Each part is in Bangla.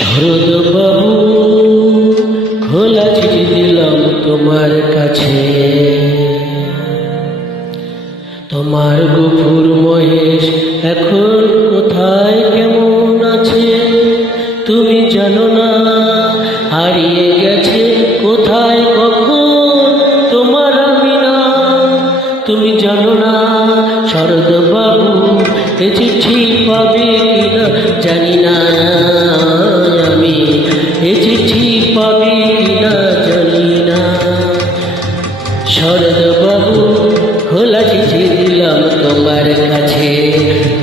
শরৎ বাবু, খোলা চিঠি দিলাম তোমার কাছে। তোমার গফুর মহেশ এখন কোথায় কেমন আছে তুমি জানো না, হারিয়ে গেছে কোথায় কখন তোমার আমিনা তুমি জানো না। শরৎ বাবু, এ চিঠি পাবে কিনা জানি না, আমি এ চিঠি পাবে কিনা জানি না। শরৎ বাবু, খোলা চিঠি দিলাম তোমার কাছে।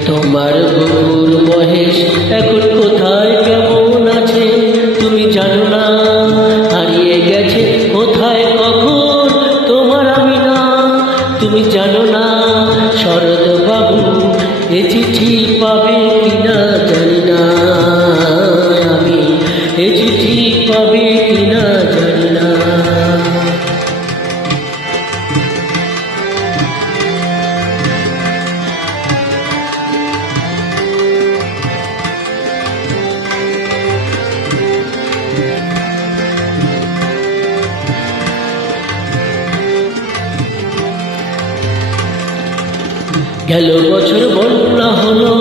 তোমার গফুর মহেশ এখন কোথায় কেমন আছে তুমি জানো না, হারিয়ে গেছে কোথায় কখন তোমার আমিনা তুমি জানো না। শরৎ বাবু, এ চিঠি পাবে কিনা জানি না, আমি এ চিঠি পাবে কিনা জানি না। গেল বছর বন্যা হলো,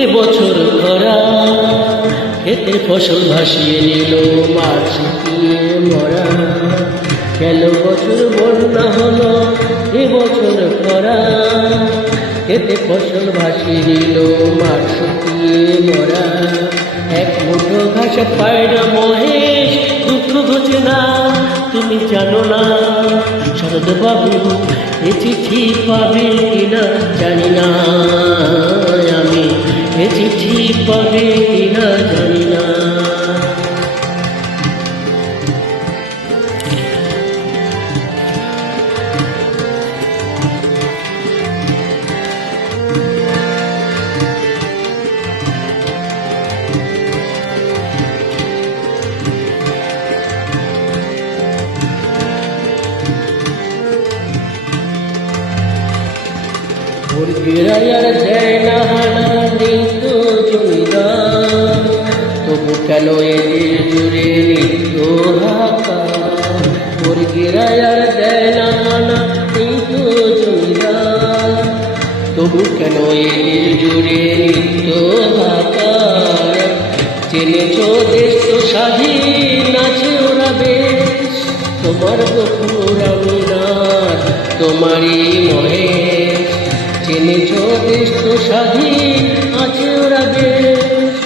এ বছর খরা, এতে ফসল ভাসিয়ে নিল মাঠ শুকিয়ে মরা। গেল বছর বন্যা হলো, এ বছর খরা, এতে ফসল ভাসিয়ে নিল মাঠ শুকিয়ে মরা। এক মুঠো ঘাস পায় না মহেশ, দুঃখ ঘটে না তুমি জানো না। শরৎ বাবু, এ চিঠি পাবে কিনা জানি না, আমি এ চিঠি পাবে কিনা জানি না। মুরগিরায়ার দেয় না হানা নিত্য জমিদার, তবু কেন এদের জুড়ে নিত্য হাহাকার। মুরগিরায়ার দেয় না হানা নিত্য জমিদার, তবু কেন এদের জুড়ে নিত্য হাহাকার। জেনেছ দেশ তো স্বাধীন আছে ওরা বেশ, তোমার গফুর আমিনার তোমারই মহেশ। জেনেছ দেশ তো স্বাধীন আছে ওরা বেশ,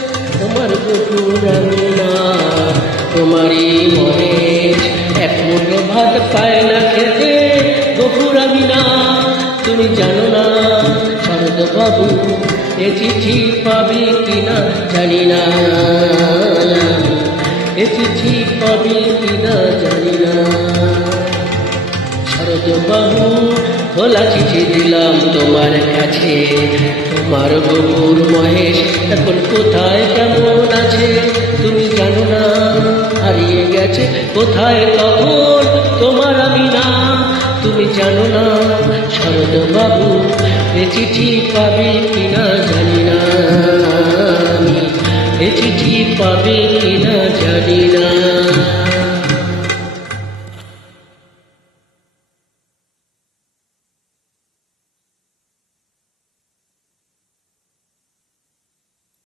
তোমার গফুর আমিনার তোমারই মহেশ। এক মুঠো ভাত পায় না খেতে গফুর আমিনা তুমি জানো না। শরৎ বাবু, এ চিঠি পাবে কিনা জানি না, এ চিঠি পাবে কিনা জানি না। শরৎ বাবু, খোলা চিঠি দিলাম তোমার কাছে। তোমার গফুর মহেশ এখন কোথায় কেমন আছে তুমি জানো না, হারিয়ে গেছে কোথায় কখন তোমার আমিনা তুমি জানো না। শরৎ বাবু, এ চিঠি পাবে কিনা জানি না, এ চিঠি পাবে কিনা জানি না।